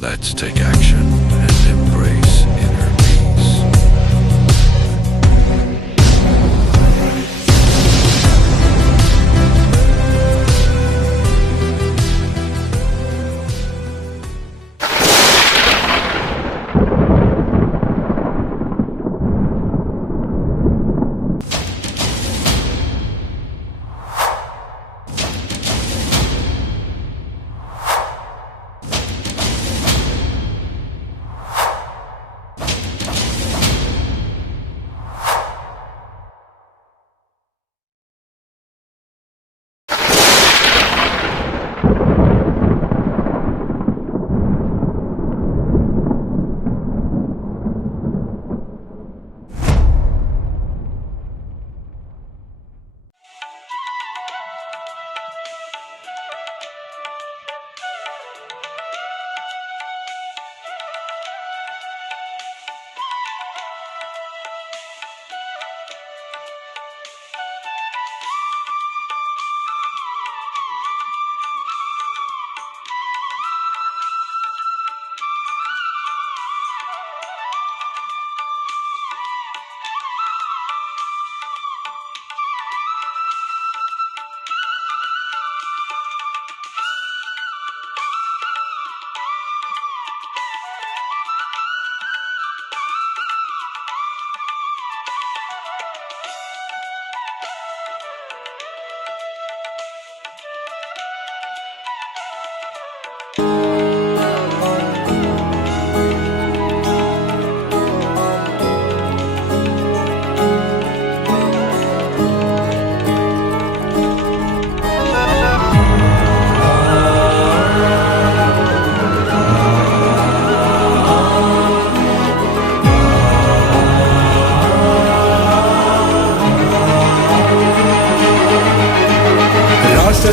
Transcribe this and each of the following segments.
Let's take action and embrace inner peace.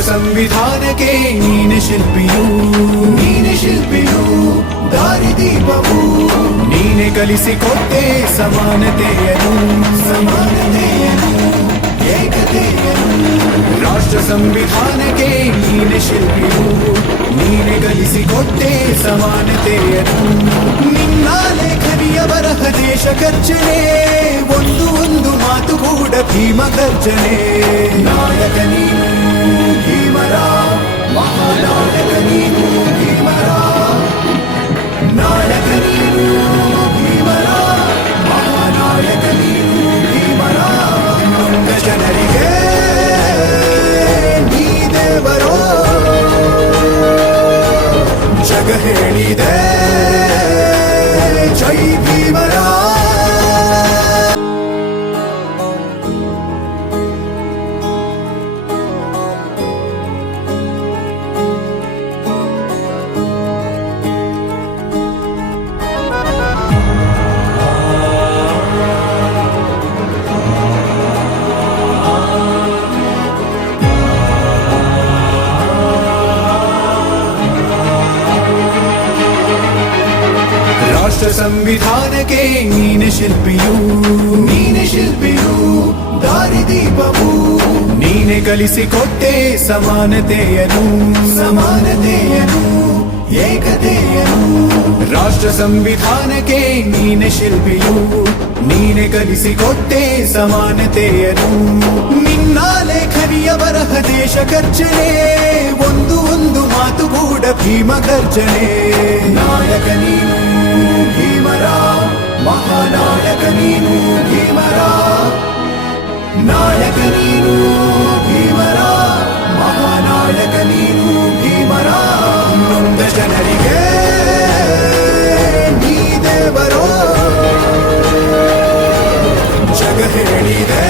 ಸಂವಿಧಾನಕ್ಕೆ ನೀನೆ ಶಿಲ್ಪಿಯು ದಾರಿದೀಪವು ನೀನೆ ಕಲಿಸಿಕೊಟ್ಟೆ ಸಮಾನತೆಯನ್ನು ಏಕತೆಯನ್ನು ರಾಷ್ಟ್ರ ಸಂವಿಧಾನಕ್ಕೆ ನೀನೆ ಶಿಲ್ಪಿಯು ನೀನೆ ಕಲಿಸಿಕೊಟ್ಟೆ ಸಮಾನತೆಯನ್ನು ನಿನ್ನ ಲೇಖನಿಯ ಬರಹ ದೇಶ ಗರ್ಜನೆ ಒಂದು ಮಾತು ಕೂಡ ಭೀಮ ಗರ್ಜನೆ ನಾಯಕ ನೀನು ಭೀಮರ ಮಹಾನಾಯಕ ನೀನು ಭೀಮರ ನಾಯಕ ನೀನು ಭೀಮರ ಮಹಾನಾಯಕ ನೀನು ಭೀಮರ ನೊಂದ ಜನರಿಗೆ ನೀ ದೇವರೋ ಜಗ ಹೇಳಿದೆ ಜೈ ಭೀಮರ. ರಾಷ್ಟ್ರ ಸಂವಿಧಾನಕ್ಕೆ ನೀನೆ ಶಿಲ್ಪಿಯು ದಾರಿದೀಪವು ನೀನೆ ಕಲಿಸಿಕೊಟ್ಟೆ ಸಮಾನತೆಯನ್ನು ಏಕತೆಯನ್ನು ರಾಷ್ಟ್ರ ಸಂವಿಧಾನಕ್ಕೆ ನೀನೆ ಶಿಲ್ಪಿಯು ನೀನೆ ಕಲಿಸಿಕೊಟ್ಟೆ ಸಮಾನತೆಯನ್ನು ನಿನ್ನ ಲೇಖನಿಯ ಬರಹ ದೇಶ ಗರ್ಜನೆ ಒಂದು ಮಾತು ಕೂಡ ಭೀಮ ಗರ್ಜನೆ ನಾಯಕ ನೀನು ಭೀಮರ ಮಹಾನಾಯಕ ನೀನು ಭೀಮರ ನಾಯಕ ನೀನು ಭೀಮರ ಮಹಾನಾಯಕ ನೀನು ಭೀಮರ ನೊಂದ ಜನರಿಗೆ ನೀ ದೇವರೋ ಜಗ ಹೇಳಿದೆ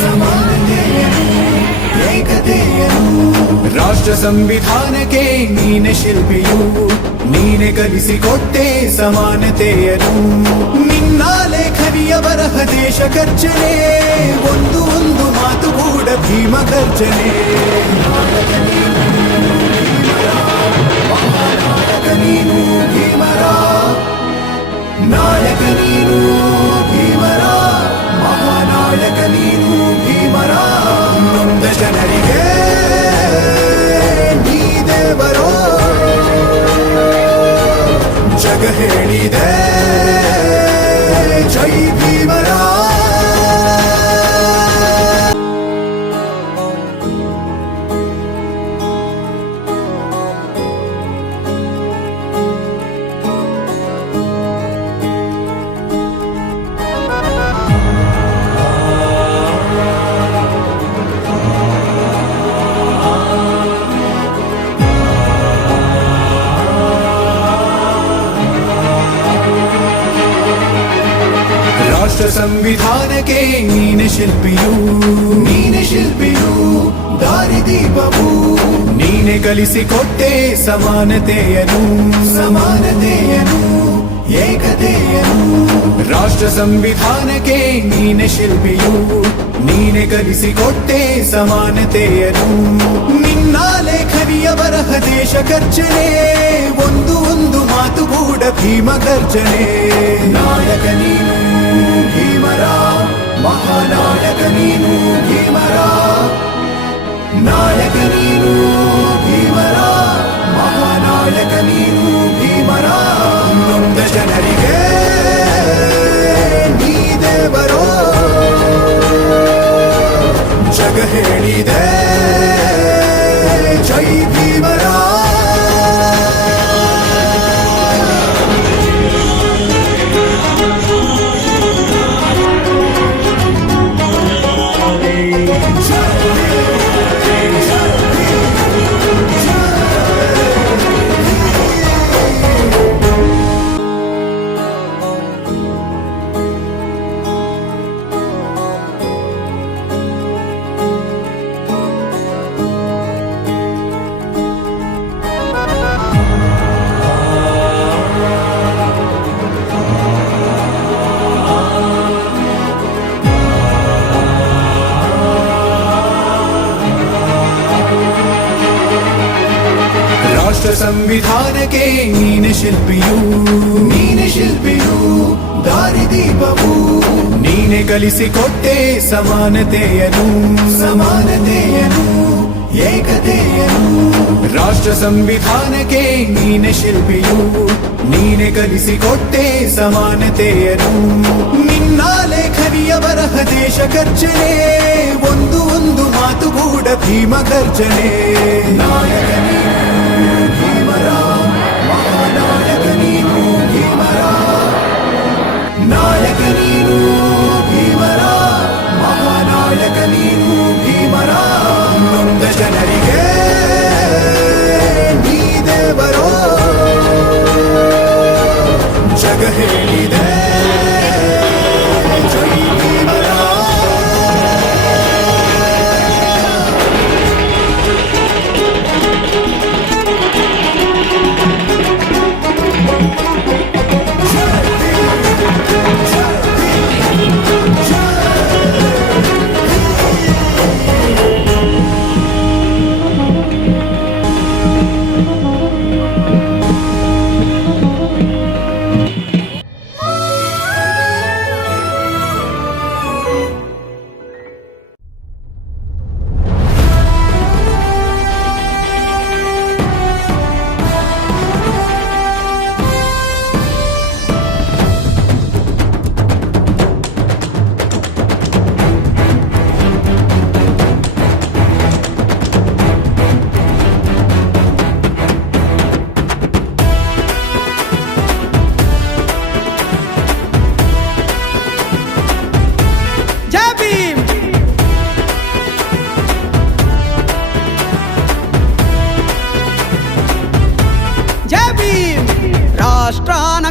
ಸಮಾನತೆಯನ್ನು ಏಕತೆಯನ್ನು ರಾಷ್ಟ್ರ ಸಂವಿಧಾನಕ್ಕೆ ನೀನೆ ಶಿಲ್ಪಿಯು ನೀನೆ ಕಲಿಸಿಕೊಟ್ಟೆ ಸಮಾನತೆಯನ್ನು ನಿನ್ನ ಲೇಖನಿಯ ಬರಹ ದೇಶ ಗರ್ಜನೆ ಒಂದು ಒಂದು ಮಾತು ಕೂಡ ಭೀಮ ಗರ್ಜನೆ ನಾಯಕ ನೀನು ಭೀಮರ ನಾಯಕ ನೀನು ಭೀಮರ ಮಹಾನಾಯಕ ನೀನು ಭೀಮರ ನೊಂದ ಜನರಿಗೆ ನೀ ದೇವರೋ ಜಗ ಹೇಳಿದೆ ಜೈ ಭೀಮರ ರಾಷ್ಟ್ರ ಸಂವಿಧಾನಕ್ಕೆ ನೀನೆ ಶಿಲ್ಪಿಯು ದಾರಿದೀಪವು ನೀನೆ ಕಲಿಸಿಕೊಟ್ಟೆ ಸಮಾನತೆಯನ್ನು ಏಕತೆಯನ್ನು ರಾಷ್ಟ್ರ ಸಂವಿಧಾನಕ್ಕೆ ನೀನೆ ಶಿಲ್ಪಿಯು ನೀನೆ ಕಲಿಸಿಕೊಟ್ಟೆ ಸಮಾನತೆಯನ್ನು ನಿನ್ನ ಲೇಖನಿಯ ಬರಹ ದೇಶ ಗರ್ಜನೆ ಒಂದು ಒಂದು ಮಾತು ಕೂಡ ಭೀಮ ಗರ್ಜನೆ ನಾಯಕ ನೀನು ಭೀಮರ ಮಹಾನಾಯಕ ನೀನು ಭೀಮರ ನಾಯಕ ನೀನು ಭೀಮರ ಮಹಾನಾಯಕ ನೀನು ಭೀಮರ ನೊಂದ ಜನರಿಗೆ ನೀ ದೇವರೋ ಜಗ ಹೇಳಿದೆ ಜೈ ಭೀಮರ ರಾಷ್ಟ್ರ ಸಂವಿಧಾನಕ್ಕೆ ನೀನೆ ಶಿಲ್ಪಿಯು ದಾರಿದೀಪವು ನೀನೆ ಕಲಿಸಿಕೊಟ್ಟೆ ಸಮಾನತೆಯನ್ನು ಏಕತೆಯನ್ನು ರಾಷ್ಟ್ರ ಸಂವಿಧಾನಕ್ಕೆ ನೀನೆ ಶಿಲ್ಪಿಯು ನೀನೆ ಕಲಿಸಿಕೊಟ್ಟೆ ಸಮಾನತೆಯನ್ನು ನಿನ್ನ ಲೇಖನಿಯ ಬರಹ ದೇಶ ಗರ್ಜನೆ ಒಂದು ಒಂದು ಮಾತು ಕೂಡ ಭೀಮ ಗರ್ಜನೆ ನಾಯಕ ನೀನು ಭೀಮರ ಮಹಾನಾಯಕ ನೀನು ಭೀಮರ ನಾಯಕ ನೀನು ಭೀಮರ ಮಹಾನಾಯಕ ನೀನು ಭೀಮರ ನೊಂದ ಜನರಿಗೆ ನೀ ದೇವರೋ ಜಗ ಹೇಳಿದೆ ಜೈ ಭೀಮರ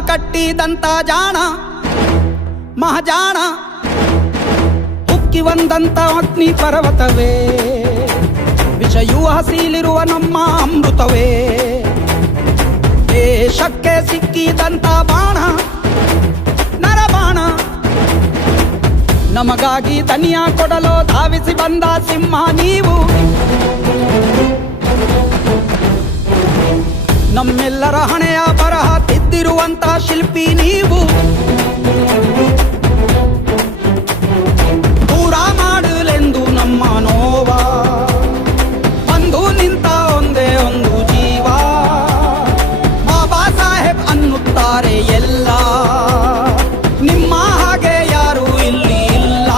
ಕಟ್ಟಿದಂತ ಜಾಣ ಮಹಾಜಾಣ ಉಕ್ಕಿ ಬಂದಂತ ಅಗ್ನಿ ಪರ್ವತವೇ, ವಿಷಯೂ ಹಸಿಲಿರುವ ನಮ್ಮ ಅಮೃತವೇ, ದೇಶಕ್ಕೆ ಸಿಕ್ಕಿದಂತ ಬಾಣ ನರಬಾಣ, ನಮಗಾಗಿ ದನಿಯ ಕೊಡಲು ಧಾವಿಸಿ ಬಂದ ಸಿಂಹ ನೀವು, ನಮ್ಮೆಲ್ಲರ ಹಣೆಯ ಬರಹ ತಿದ್ದಿರುವಂತ ಶಿಲ್ಪಿ ನೀವು, ದೂರ ಮಾಡಲೆಂದು ನಮ್ಮ ನೋವ ಬಂದು ನಿಂತ ಒಂದೇ ಒಂದು ಜೀವ, ಬಾಬಾ ಸಾಹೇಬ್ ಅನ್ನುತ್ತಾರೆ ಎಲ್ಲ, ನಿಮ್ಮ ಹಾಗೆ ಯಾರು ಇಲ್ಲಿ ಇಲ್ಲ.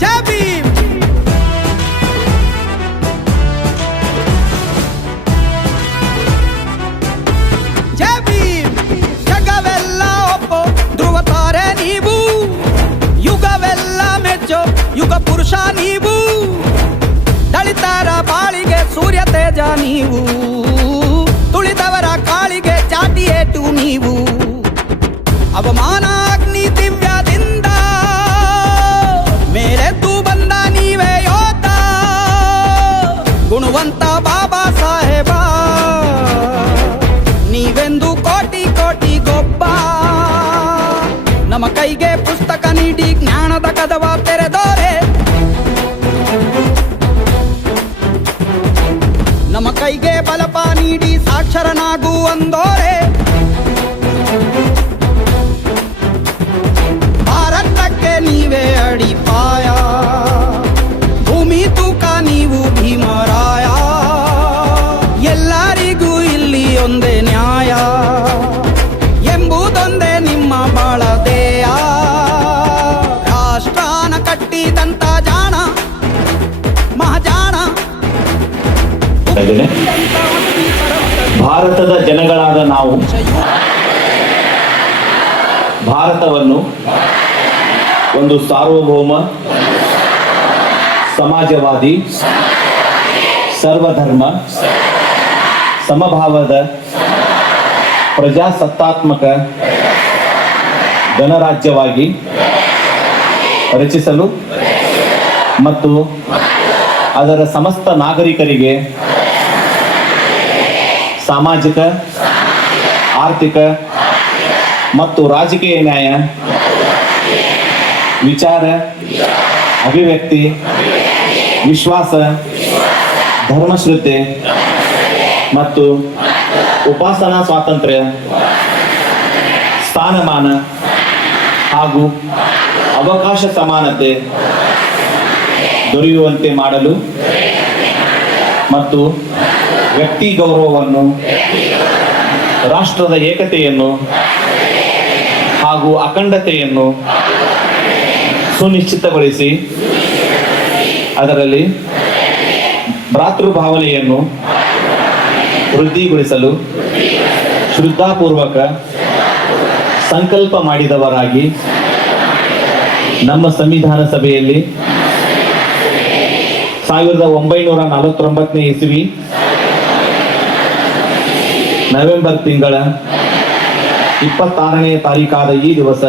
ಜೈ ಭೀಮ್, ಜೈ ಭೀಮ್, ಜಗವೆಲ್ಲ ಒಪ್ಪೋ ಧ್ರುವ ತಾರೆ ನೀವು, ಯುಗವೆಲ್ಲ ಮೆಚ್ಚೋ ಯುಗ ಪುರುಷ ನೀವು, ದಳಿತರ ಬಾಳಿಗೆ ಸೂರ್ಯ ತೇಜ ನೀವು, ತುಳಿದವರ ಕಾಳಿಗೆ ಚಾಟಿ ಏಟು ನೀವು, ಅವಮಾನ ಅಗ್ನಿ ದಿವ್ಯದಿಂದ ಮೇಲೆದ್ದು ಬಂದ ನೀವೇ ಯೋಧ, ಗುಣವಂತ ಬಾಬಾ ಸಾಹೇಬ ನೀವೆಂದು ಕೋಟಿ ಕೋಟಿ ಗೊಬ್ಬ, ನಮ್ಮ ಕೈಗೆ ಪುಸ್ತಕ ನೀಡಿ ಜ್ಞಾನದ ಕದವ ತೆರೆದೋರೆ, ನಮ್ಮ ಕೈಗೆ ಬಲಪ ನೀಡಿ ಸಾಕ್ಷರನಾಗು ಅಂದೋರೆ, ಭಾರತಕ್ಕೆ ನೀವೇ ಅಡಿಪಾಯ, ಭೂಮಿ ತೂಕ ನೀವು ಭೀಮರಾಯ, ಎಲ್ಲರಿಗೂ ಇಲ್ಲಿ ಒಂದೇ ನ್ಯಾಯ ಎಂಬುದೊಂದೇ ನಿಮ್ಮ ಬಾಳದೇಯ, ರಾಷ್ಟ್ರಾನ ಕಟ್ಟಿದಂತ ಜಾಣ ಮಹಾಜಾಣ, ಭಾರತದ ಜನಗಳಾದ ನಾವು ಭಾರತವನ್ನು ಒಂದು ಸಾರ್ವಭೌಮ ಸಮಾಜವಾದಿ ಸರ್ವಧರ್ಮ ಸಮಭಾವದ ಪ್ರಜಾಸತ್ತಾತ್ಮಕ ಗಣರಾಜ್ಯವಾಗಿ ರಚಿಸಲು ಮತ್ತು ಅದರ ಸಮಸ್ತ ನಾಗರಿಕರಿಗೆ ಸಾಮಾಜಿಕ, ಆರ್ಥಿಕ ಮತ್ತು ರಾಜಕೀಯ ನ್ಯಾಯ, ವಿಚಾರ, ಅಭಿವ್ಯಕ್ತಿ, ವಿಶ್ವಾಸ, ಧರ್ಮಶ್ರದ್ಧೆ ಮತ್ತು ಉಪಾಸನಾ ಸ್ವಾತಂತ್ರ್ಯ, ಸ್ಥಾನಮಾನ ಹಾಗೂ ಅವಕಾಶ ಸಮಾನತೆ ದೊರೆಯುವಂತೆ ಮಾಡಲು ಮತ್ತು ವ್ಯಕ್ತಿ ಗೌರವವನ್ನು, ರಾಷ್ಟ್ರದ ಏಕತೆಯನ್ನು ಹಾಗೂ ಅಖಂಡತೆಯನ್ನು ಸುನಿಶ್ಚಿತಗೊಳಿಸಿ ಅದರಲ್ಲಿ ಭ್ರಾತೃಭಾವನೆಯನ್ನು ವೃದ್ಧಿಗೊಳಿಸಲು ಶ್ರದ್ಧಾಪೂರ್ವಕ ಸಂಕಲ್ಪ ಮಾಡಿದವರಾಗಿ ನಮ್ಮ ಸಂವಿಧಾನ ಸಭೆಯಲ್ಲಿ 1949 ಇಸವಿ ನವೆಂಬರ್ ತಿಂಗಳ 26ನೇ ತಾರೀಕಾದ ಈ ದಿವಸ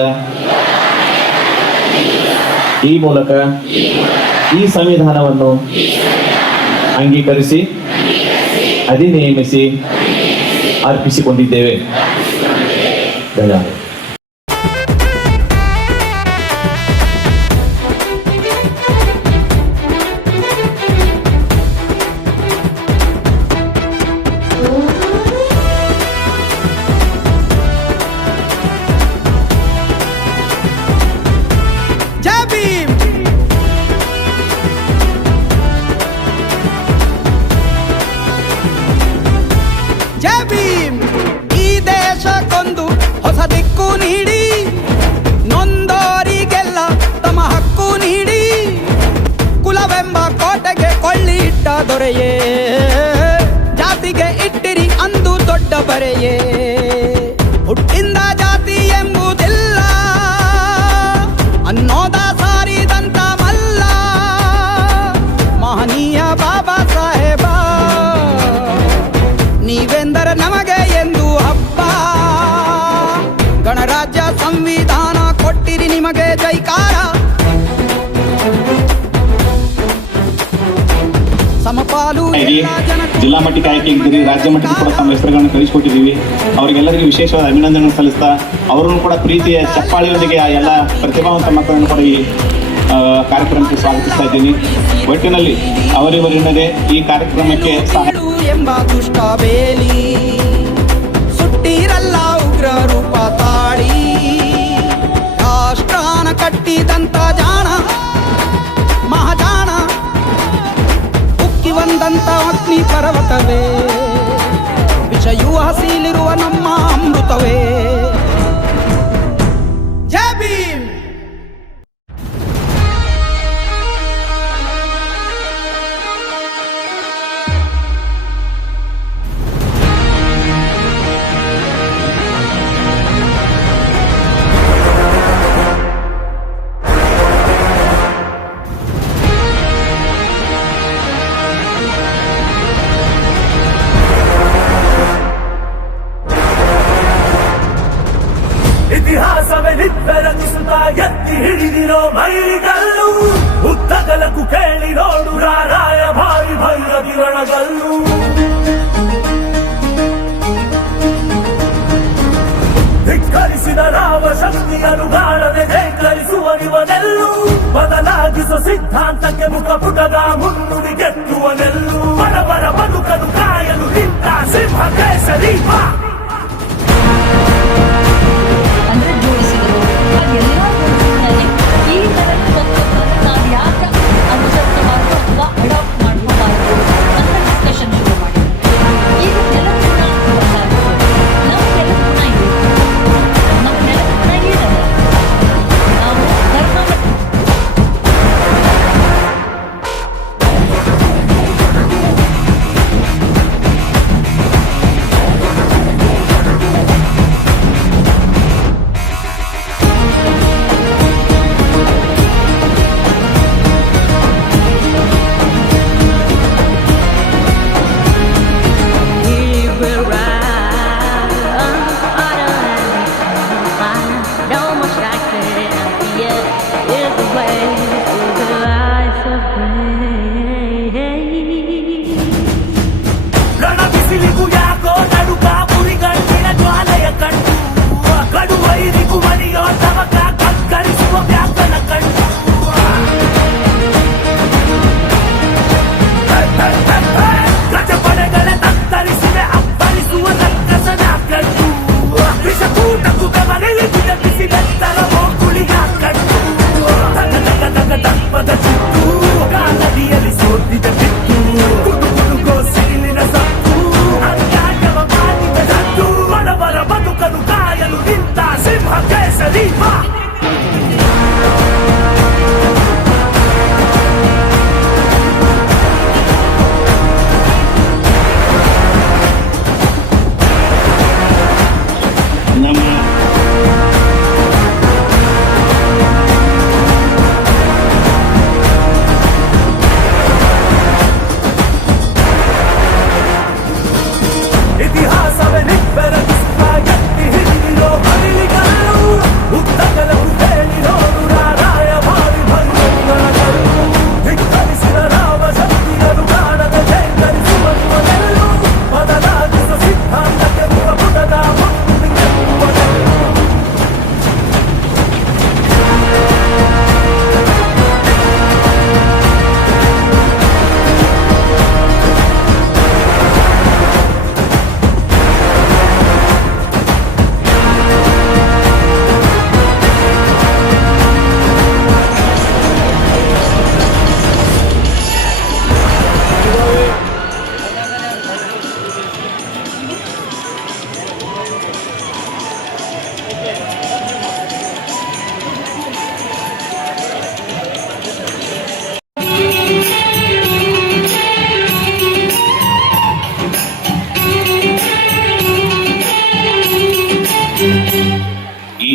ಈ ಮೂಲಕ ಈ ಸಂವಿಧಾನವನ್ನು ಅಂಗೀಕರಿಸಿ ಅಧಿನಿಯಮಿಸಿ ಅರ್ಪಿಸಿಕೊಂಡಿದ್ದೇವೆ. ಧನ್ಯವಾದ. ಜೈ ಭೀಮ್, ಜೈ ಭೀಮ್, ಈ ದೇಶಕ್ಕೊಂದು ಹೊಸ ದಿಕ್ಕು ನೀಡಿ, ನೊಂದೋರಿಗೆಲ್ಲ ತಮ್ಮ ಹಕ್ಕು ನೀಡಿ, ಕುಲವೆಂಬ ಕೋಟೆಗೆ ಕೊಳ್ಳಿ ಇಟ್ಟ ದೊರೆಯೇ, ಜಾತಿಗೆ ಇಟ್ಟಿರಿ ಅಂದು ಬರೆಯೇ ಹುಟ್ಟಿಂದ ಜಾತಿ ಎಂಬುದಿಲ್ಲ ಅನ್ನೋದ ಸಾರಿದಂತ ಮಲ್ಲ ಮಹನೀಯ ಬಾಬಾ ಸಾಹೇಬ ನೀವೆಂದರೆ ನಮಗೆ ಎಂದು ಹಬ್ಬ ಗಣರಾಜ್ಯ ಸಂವಿಧಾನ ಕೊಟ್ಟಿರಿ ನಿಮಗೆ ಜೈಕಾರ ಸಮಪಾಲು ಎಲ್ಲ ಜನಕ್ಕೂ ಜಿಲ್ಲಾ ಮಟ್ಟಕ್ಕೆ ಆಯ್ಕೆ ಇದ್ದೀರಿ, ರಾಜ್ಯ ಮಟ್ಟಕ್ಕೆ ಕೂಡ ತಮ್ಮ ಹೆಸರುಗಳನ್ನು ಕಳಿಸಿಕೊಟ್ಟಿದ್ದೀವಿ. ಅವರಿಗೆಲ್ಲರಿಗೂ ವಿಶೇಷವಾದ ಅಭಿನಂದನೆ ಸಲ್ಲಿಸ್ತಾ ಅವರನ್ನು ಕೂಡ ಪ್ರೀತಿಯ ಚಪ್ಪಾಳಿಯೊಂದಿಗೆ ಆ ಎಲ್ಲ ಪ್ರತಿಭಾವಂತ ಮಕ್ಕಳನ್ನು ಕೂಡ ಈ ಕಾರ್ಯಕ್ರಮಕ್ಕೆ ಸ್ವಾಗತಿಸ್ತಾ ಇದ್ದೀನಿ. ಒಟ್ಟಿನಲ್ಲಿ ಅವರಿವರಿಲ್ಲದೆ ಈ ಕಾರ್ಯಕ್ರಮಕ್ಕೆ ಸಹಾಯ ಎಂಬ ದುಷ್ಟ ಬೇಲಿ ಸುಟ್ಟಿರಲ್ಲ ಉಗ್ರ ರೂಪ ತಾಳಿ ರಾಷ್ಟ್ರಾನ ಕಟ್ಟಿದಂತ ಜಾಣ ಮಹಾಜಾಣ ಉಕ್ಕಿ ಬಂದಂತ ಅಗ್ನಿ ಪರ್ವತವೇ ವಿಷಯೂ ಹಸಿಲಿರುವ ನಮ್ಮ ಅಮೃತವೇ. ಜೈ ಭೀಮ್. ಇತಿಹಾಸವೇ ನಿಬ್ಬೆರಗಿಸುತ್ತಾ ಎತ್ತಿ ಹಿಡಿದಿರೋ ಮೈಲಿಗಲ್ಲು ಉದ್ದಗಲಕ್ಕೂ ಕೇಳಿ ನೋಡು ರಾರಾಯ ಭಾರಿ ಭೈರವಿರಣಗಲ್ಲು ಧಿಕ್ಕರಿಸಿದ ರಾಮ ಶಕ್ತಿಯನ್ನು ಗಾಳದೆ ಧೈರ್ಯಿಸುವನಿವನೆಲ್ಲು ಬದಲಾಗಿಸೋ ಸಿದ್ಧಾಂತಕ್ಕೆ ಮುಖಪುಟದ ಮುನ್ನುಡಿ ಗೆಟ್ಟುವನೆಲ್ಲು ಬಡವರ ಬದುಕನ್ನು ಕಾಯಲು ನಿಂತ ಸಿಂಹ ಕೇಸರಿ ಬಾ. ಅಂದ್ರೆ ಜೋಡಿಸಿದರು ಎಲ್ಲ ಗುಂಪಿನಲ್ಲಿ ಈ ತರದ ತತ್ವಗಳನ್ನು ನಾವು ಯಾಕೆ ಅನುಸರಿಸಬಾರದು ಅಥವಾ ಅಡಾಪ್ಟ್ ಮಾಡ್ಕೋಬಾರದು ಅಂತ ಡಿಸ್ಕಷನ್ ಶುರು ಮಾಡಿ. ಈಗ ನೆಲಗುಣ ಬದಲಾಗಿದೆ, ನಮ್ಮ ನೆಲಗುಣ ಇದೆ, ನಮ್ಮ ನೆಲಗುಣ ಇದೆ. ನಾವು ಧರ್ಮ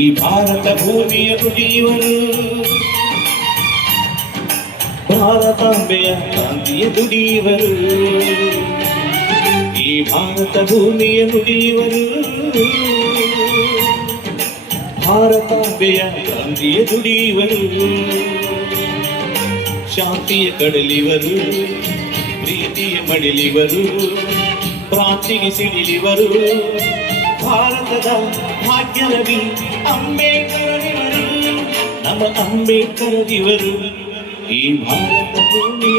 ಈ ಭಾರತ ಭೂಮಿಯ ದುಡಿಯುವರು, ಭಾರತಾಂಬೆಯ ಕ್ರಾಂತಿಯ ದುಡಿಯುವರು. ಈ ಭಾರತ ಭೂಮಿಯ ನುಡಿಯುವರು, ಭಾರತಾಂಬೆಯ ಕ್ರಾಂತಿಯ ದುಡಿಯುವರು. ಶಾಂತಿಯ ಕಡಲಿವರು, ಪ್ರೀತಿಯ ಮಡಿಲಿವರು, ಕ್ರಾಂತಿಗೆ ಸಿಡಿಲಿವರು. ಭಾರತದ ಭಾಗ್ಯರವಿ ಅಂಬೇಡ್ಕರದಿವರು, ನಮ್ಮ ಅಂಬೇಡ್ಕರದಿವರು. ಈ ಭಾರತ ಭೂಮಿಯ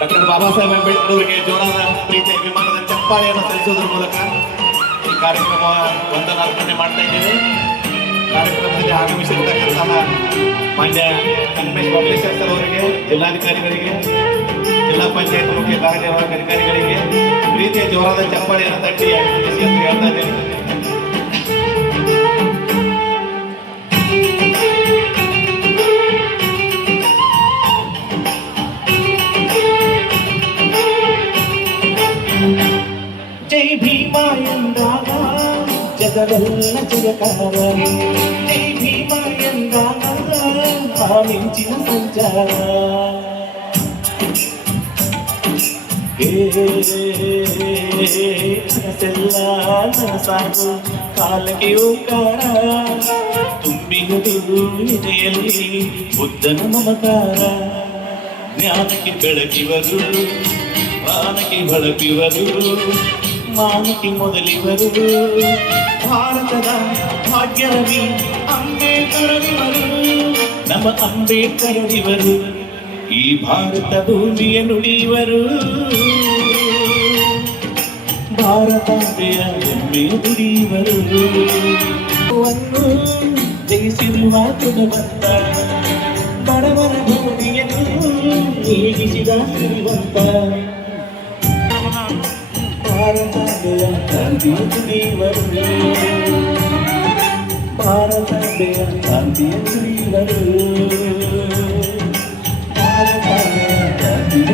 ಡಾಕ್ಟರ್ ಬಾಬಾ ಸಾಹೇಬ್ ಅಂಬೇಡ್ಕರ್ ಅವರಿಗೆ ಜೋರಾದ ಪ್ರೀತಿಯ ಅಭಿಮಾನದ ಚಪ್ಪಾಳೆಯನ್ನು ಸಲ್ಲಿಸುವುದರ ಮೂಲಕ ಈ ಕಾರ್ಯಕ್ರಮ ವಂದನಾರ್ಪಣೆ ಮಾಡ್ತಾ ಇದ್ದೇವೆ. ಕಾರ್ಯಕ್ರಮದಲ್ಲಿ ಆಗಮಿಸಿರ್ತಕ್ಕಂತಹ ಮಾನ್ಯ ಸಂಗಮೇಶ್ ಬಬಲೇಶ್ವರ್ ಸರ್ ಅವರಿಗೆ, ಜಿಲ್ಲಾಧಿಕಾರಿಗಳಿಗೆ, ಜಿಲ್ಲಾ ಪಂಚಾಯತ್ ಮುಖ್ಯ ಕಾರ್ಯನಿರ್ವಾಹಕ ಅಧಿಕಾರಿಗಳಿಗೆ ಪ್ರೀತಿಯ ಜೋರಾದ ಚಪ್ಪಾಳೆಯನ್ನು ತಟ್ಟಿ ಅಂತ ಹೇಳ್ತಾ ಇದ್ದೇನೆ. ಜೈ ಭೀಮ ಎಂದಾಗ ಜಗವೆಲ್ಲ ಜಯಕಾರ, ಜೈ ಭೀಮ ಎಂದಾಗ ಆ ಮಿಂಚಿನ ಸಂಚಾರ. ಕನಸೆಲ್ಲ ನನಸಾಗು ಕಾಲಕ್ಕೆ ಓಂಕಾರ, ತುಂಬಿರುವುದು ಎದೆಯಲ್ಲಿ ಬುದ್ಧನ ಮಮಕಾರ. ಜ್ಞಾನಕ್ಕೆ ಬೆಳಕಿವರು, ಪ್ರಾಣಕ್ಕೆ ಹೊಳಪಿವರು, ಮಾನಕ್ಕೆ ಮೊದಲಿವರು. ಭಾರತದ ಭಾಗ್ಯರವಿ ಅಂಬೇಡ್ಕರದಿವರು, ನಮ್ಮ ಅಂಬೇಡ್ಕರದಿವರು. ಈ ಭಾರತ ಭೂಮಿಯ ನುಡಿಯುವರು, ಭಾರತಾಂಬೆಯ ಹೆಮ್ಮೆಯ ನುಡಿಯುವರು. ಜಯಿಸಿರುವ ಗುಣವಂತ, ಬಡವರ ಭೂಮಿಯನ್ನು ನೀಗಿಸಿದ ಶ್ರೀಮಂತ. ಭಾರತಾಂಬೆಯ ಕ್ರಾಂತಿಯ ನುಡಿಯುವರು, ಭಾರತಾಂಬೆಯ ಕ್ರಾಂತಿಯ ನುಡಿಯುವರು, ಭಾರತಾಂಬೆಯ ಕ್ರಾಂತಿಯ